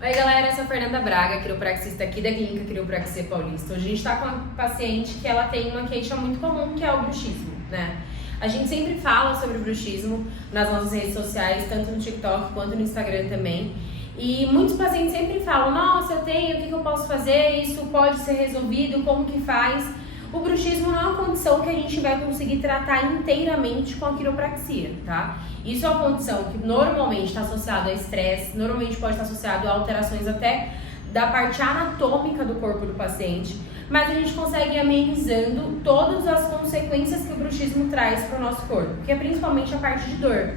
Oi galera, eu sou a Fernanda Braga, quiropraxista aqui da Clínica Quiropraxia Paulista. Hoje a gente está com uma paciente que ela tem uma queixa muito comum, que é o bruxismo, né? A gente sempre fala sobre bruxismo nas nossas redes sociais, tanto no TikTok quanto no Instagram também. E muitos pacientes sempre falam, nossa, eu tenho, o que eu posso fazer? Isso pode ser resolvido, como que faz? O bruxismo não é uma condição que a gente vai conseguir tratar inteiramente com a quiropraxia, tá? Isso é uma condição que normalmente está associada a estresse, normalmente pode estar associado a alterações até da parte anatômica do corpo do paciente, mas a gente consegue ir amenizando todas as consequências que o bruxismo traz para o nosso corpo, que é principalmente a parte de dor.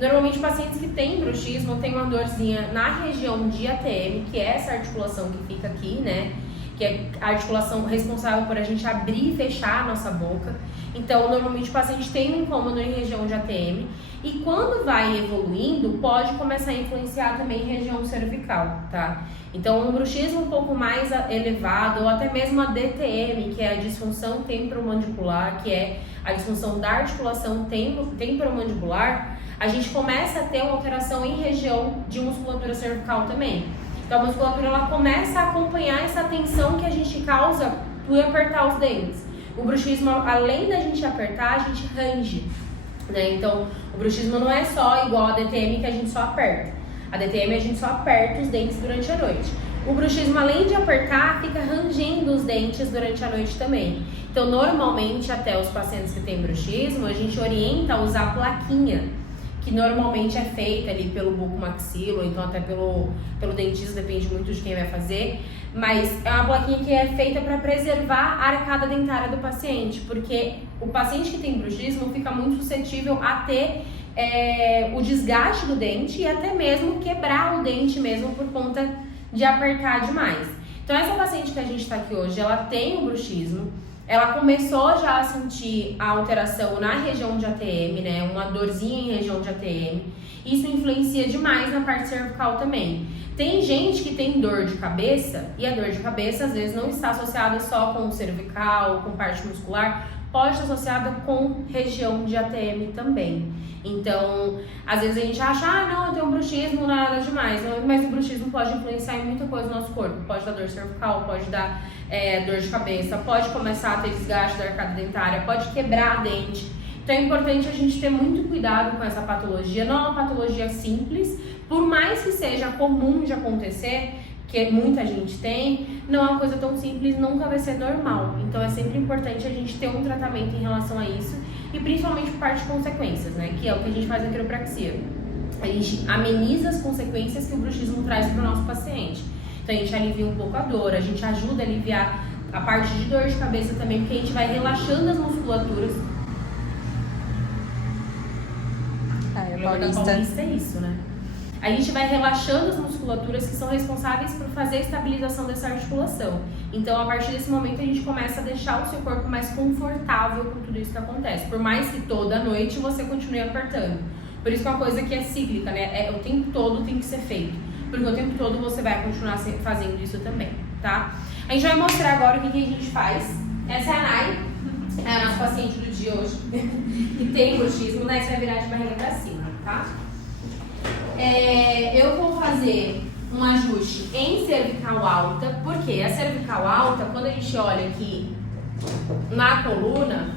Normalmente, pacientes que têm bruxismo têm uma dorzinha na região de ATM, que é essa articulação que fica aqui, né? Que é a articulação responsável por a gente abrir e fechar a nossa boca. Então, normalmente o paciente tem um incômodo em região de ATM e quando vai evoluindo, pode começar a influenciar também em região cervical, tá? Então, um bruxismo um pouco mais elevado ou até mesmo a DTM, que é a disfunção temporomandibular, que é a disfunção da articulação temporomandibular, a gente começa a ter uma alteração em região de musculatura cervical também. Então a musculatura ela começa a acompanhar essa tensão que a gente causa por apertar os dentes. O bruxismo, além da gente apertar, a gente range, né? Então o bruxismo não é só igual a DTM que a gente só aperta. A DTM a gente só aperta os dentes durante a noite. O bruxismo, além de apertar, fica rangendo os dentes durante a noite também. Então normalmente até os pacientes que têm bruxismo, a gente orienta a usar plaquinha, que normalmente é feita ali pelo bucomaxilo, ou então até pelo dentista, depende muito de quem vai fazer, mas é uma plaquinha que é feita para preservar a arcada dentária do paciente, porque o paciente que tem bruxismo fica muito suscetível a ter o desgaste do dente e até mesmo quebrar o dente mesmo por conta de apertar demais. Então essa paciente que a gente está aqui hoje, ela tem o bruxismo. Ela começou já a sentir a alteração na região de ATM, né? Uma dorzinha em região de ATM. Isso influencia demais na parte cervical também. Tem gente que tem dor de cabeça e a dor de cabeça às vezes não está associada só com o cervical, com parte muscular, pode estar associada com região de ATM também. Então, às vezes a gente acha, não, eu tenho um bruxismo, nada demais. Mas o bruxismo pode influenciar em muita coisa no nosso corpo. Pode dar dor cervical, pode dar dor de cabeça, pode começar a ter desgaste da arcada dentária, pode quebrar dente. Então é importante a gente ter muito cuidado com essa patologia. Não é uma patologia simples, por mais que seja comum de acontecer, que muita gente tem, não é uma coisa tão simples, nunca vai ser normal. Então é sempre importante a gente ter um tratamento em relação a isso e principalmente por parte de consequências, né? Que é o que a gente faz na quiropraxia. A gente ameniza as consequências que o bruxismo traz para o nosso paciente. Então a gente alivia um pouco a dor, a gente ajuda a aliviar a parte de dor de cabeça também, porque a gente vai relaxando as musculaturas. Paulista é isso, né? A gente vai relaxando as musculaturas que são responsáveis por fazer a estabilização dessa articulação. Então, a partir desse momento, a gente começa a deixar o seu corpo mais confortável com tudo isso que acontece. Por mais que toda noite você continue apertando. Por isso que é uma coisa que é cíclica, né? O tempo todo tem que ser feito. Porque o tempo todo você vai continuar fazendo isso também, tá? A gente vai mostrar agora o que a gente faz. Essa é a Nai, é a nossa paciente do dia hoje, que tem bruxismo, né? Você vai virar de barriga pra cima, tá? Eu vou fazer um ajuste em cervical alta, porque a cervical alta, quando a gente olha aqui na coluna,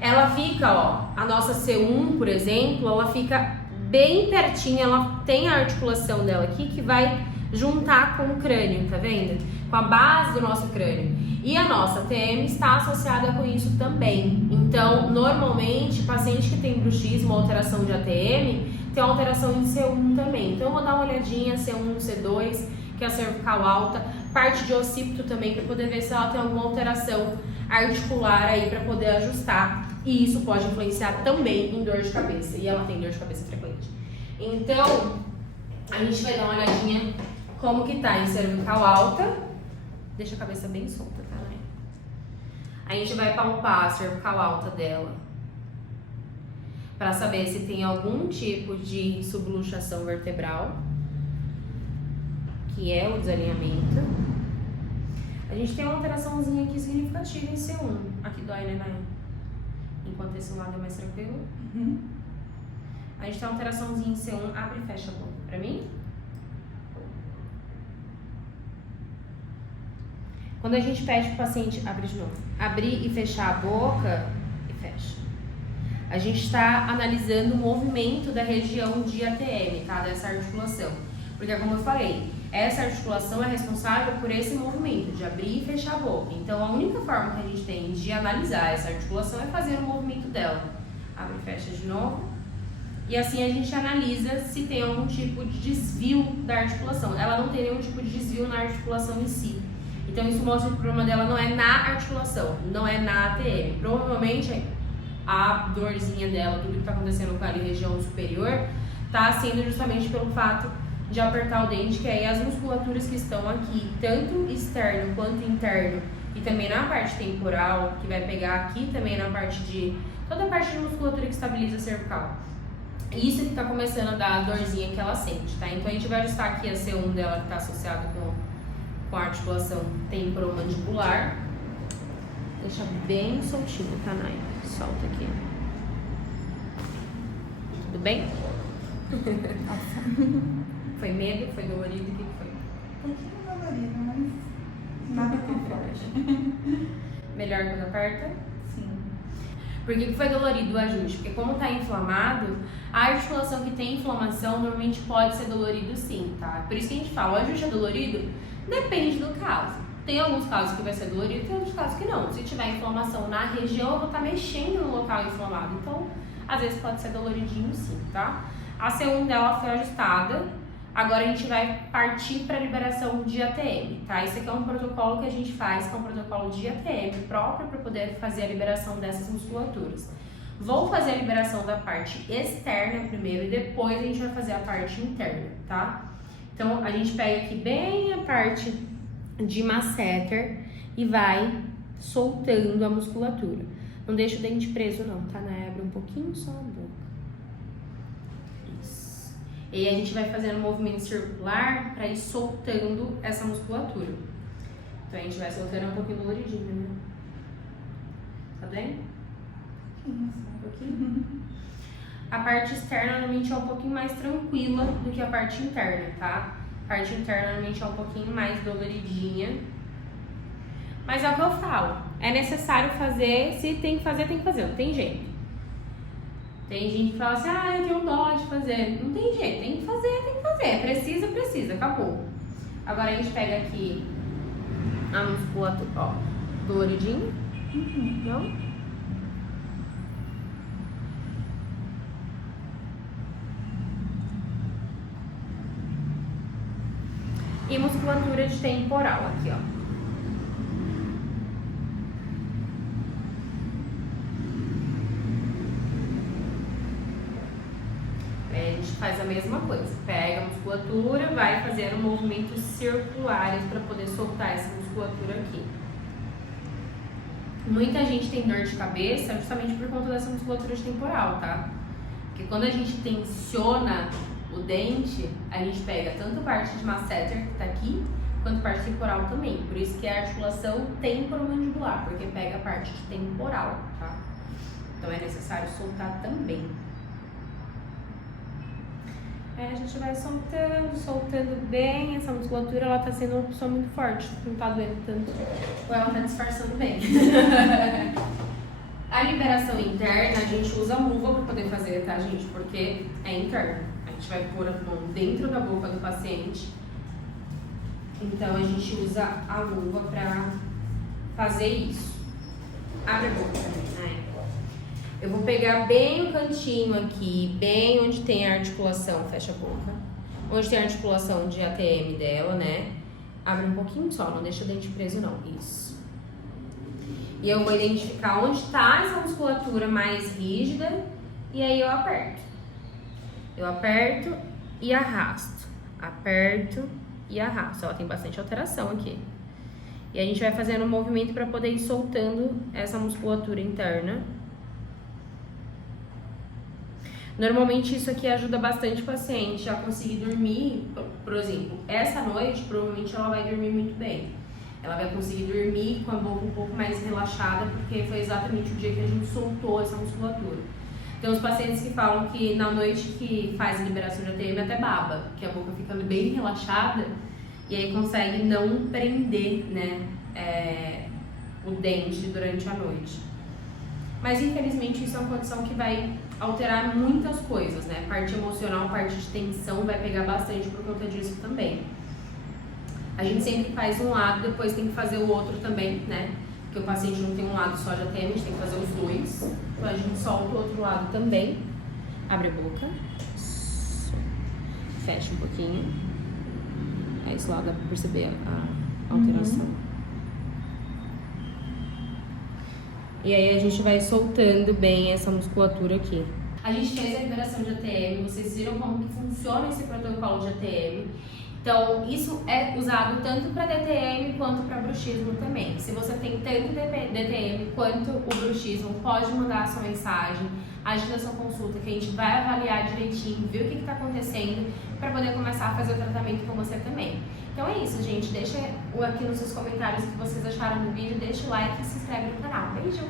ela fica, ó, a nossa C1, por exemplo, ela fica bem pertinho, ela tem a articulação dela aqui que vai juntar com o crânio, tá vendo? Com a base do nosso crânio. E a nossa TM está associada com isso também. Então, normalmente, paciente que tem bruxismo ou alteração de ATM, tem alteração em C1 também. Então eu vou dar uma olhadinha C1, C2, que é a cervical alta, parte de occipito também, para poder ver se ela tem alguma alteração articular aí para poder ajustar. E isso pode influenciar também em dor de cabeça. E ela tem dor de cabeça frequente. Então, a gente vai dar uma olhadinha como que tá em cervical alta. Deixa a cabeça bem solta, tá? A gente vai palpar a cervical alta dela, para saber se tem algum tipo de subluxação vertebral, que é o desalinhamento. A gente tem uma alteraçãozinha aqui significativa em C1. Aqui dói, né, Nay? Enquanto esse lado é mais tranquilo. A gente tem uma alteraçãozinha em C1. Abre e fecha a boca pra mim. Quando a gente pede pro paciente abrir e fechar a boca, e fecha. A gente está analisando o movimento da região de ATM, tá? Dessa articulação. Porque, como eu falei, essa articulação é responsável por esse movimento de abrir e fechar a boca. Então, a única forma que a gente tem de analisar essa articulação é fazer o movimento dela. Abre e fecha de novo. E assim a gente analisa se tem algum tipo de desvio da articulação. Ela não tem nenhum tipo de desvio na articulação em si. Então, isso mostra que o problema dela não é na articulação, não é na ATM. Provavelmente, a dorzinha dela, tudo que está acontecendo com a região superior, está sendo justamente pelo fato de apertar o dente, que aí as musculaturas que estão aqui, tanto externo quanto interno, e também na parte temporal, que vai pegar aqui também na parte de... toda a parte de musculatura que estabiliza a cervical. Isso que está começando a dar a dorzinha que ela sente, tá? Então a gente vai ajustar aqui a C1 dela, que está associada com a articulação temporomandibular. Deixa bem soltinho, tá, Nay? Solta aqui. Tudo bem? Foi medo? Foi dolorido? O que foi? Um pouquinho dolorido, mas nada tão forte. Melhor quando aperta? Sim. Por que foi dolorido o ajuste? Porque como está inflamado, a articulação que tem inflamação normalmente pode ser dolorido sim, tá? Por isso que a gente fala, o ajuste é dolorido? Depende do caso. Tem alguns casos que vai ser dolorido, tem outros casos que não. Se tiver inflamação na região, eu vou estar mexendo no local inflamado. Então, às vezes pode ser doloridinho sim, tá? A C1 dela foi ajustada. Agora a gente vai partir para a liberação de ATM, tá? Esse aqui é um protocolo que a gente faz, que é um protocolo de ATM próprio para poder fazer a liberação dessas musculaturas. Vou fazer a liberação da parte externa primeiro e depois a gente vai fazer a parte interna, tá? Então a gente pega aqui bem a parte de masseter e vai soltando a musculatura. Não deixa o dente preso não, tá? Abre um pouquinho só a boca. E aí a gente vai fazendo um movimento circular para ir soltando essa musculatura. Então a gente vai soltando um pouquinho doloridinho, né? Tá bem? Um pouquinho. A parte externa normalmente é um pouquinho mais tranquila do que a parte interna, tá? A parte interna normalmente é um pouquinho mais doloridinha. Mas é o que eu falo, é necessário fazer, se tem que fazer, não tem jeito. Tem gente que fala assim, eu tenho dó de fazer. Não tem jeito, tem que fazer. Precisa, acabou. Agora a gente pega aqui a musculatura, ó, doloridinho. Não? E musculatura de temporal aqui, ó. A gente faz a mesma coisa, pega a musculatura, vai fazendo movimentos circulares para poder soltar essa musculatura aqui. Muita gente tem dor de cabeça justamente por conta dessa musculatura de temporal, tá? Porque quando a gente tensiona o dente, a gente pega tanto parte de masseter, que tá aqui, quanto parte temporal também. Por isso que é a articulação temporomandibular, porque pega a parte de temporal, tá? Então é necessário soltar também. Aí a gente vai soltando bem. Essa musculatura, ela tá sendo uma pessoa muito forte, não tá doendo tanto. Ou ela tá disfarçando bem. A liberação interna, a gente usa a luva pra poder fazer, tá, gente? Porque é interna. A gente vai pôr a mão dentro da boca do paciente. Então a gente usa a luva pra fazer isso. Abre a boca também, né? Eu vou pegar bem o cantinho aqui, bem onde tem a articulação, fecha a boca. Onde tem a articulação de ATM dela, né? Abre um pouquinho só, não deixa o dente preso não, isso. E eu vou identificar onde tá essa musculatura mais rígida e aí eu aperto. Eu aperto e arrasto. Aperto e arrasto. Ó, tem bastante alteração aqui. E a gente vai fazendo um movimento para poder ir soltando essa musculatura interna. Normalmente isso aqui ajuda bastante o paciente a conseguir dormir, por exemplo, essa noite provavelmente ela vai dormir muito bem. Ela vai conseguir dormir com a boca um pouco mais relaxada, porque foi exatamente o dia que a gente soltou essa musculatura. Tem uns pacientes que falam que na noite que faz a liberação de ATM até baba, que a boca fica bem relaxada e aí consegue não prender, né, o dente durante a noite. Mas infelizmente isso é uma condição que vai alterar muitas coisas, né? Parte emocional, parte de tensão vai pegar bastante por conta disso também. A gente sempre faz um lado, depois tem que fazer o outro também, né? Porque o paciente não tem um lado só de ATM, a gente tem que fazer os dois. Então a gente solta o outro lado também. Abre a boca. Fecha um pouquinho. Aí esse lado dá pra perceber a alteração. E aí a gente vai soltando bem essa musculatura aqui. A gente fez a liberação de ATM, vocês viram como que funciona esse protocolo de ATM. Então, isso é usado tanto para DTM quanto para bruxismo também. Se você tem tanto DTM quanto o bruxismo, pode mandar a sua mensagem, agenda a sua consulta, que a gente vai avaliar direitinho, ver o que está acontecendo, para poder começar a fazer o tratamento com você também. Então é isso, gente. Deixa aqui nos seus comentários o que vocês acharam do vídeo, deixa o like e se inscreve no canal. Beijo!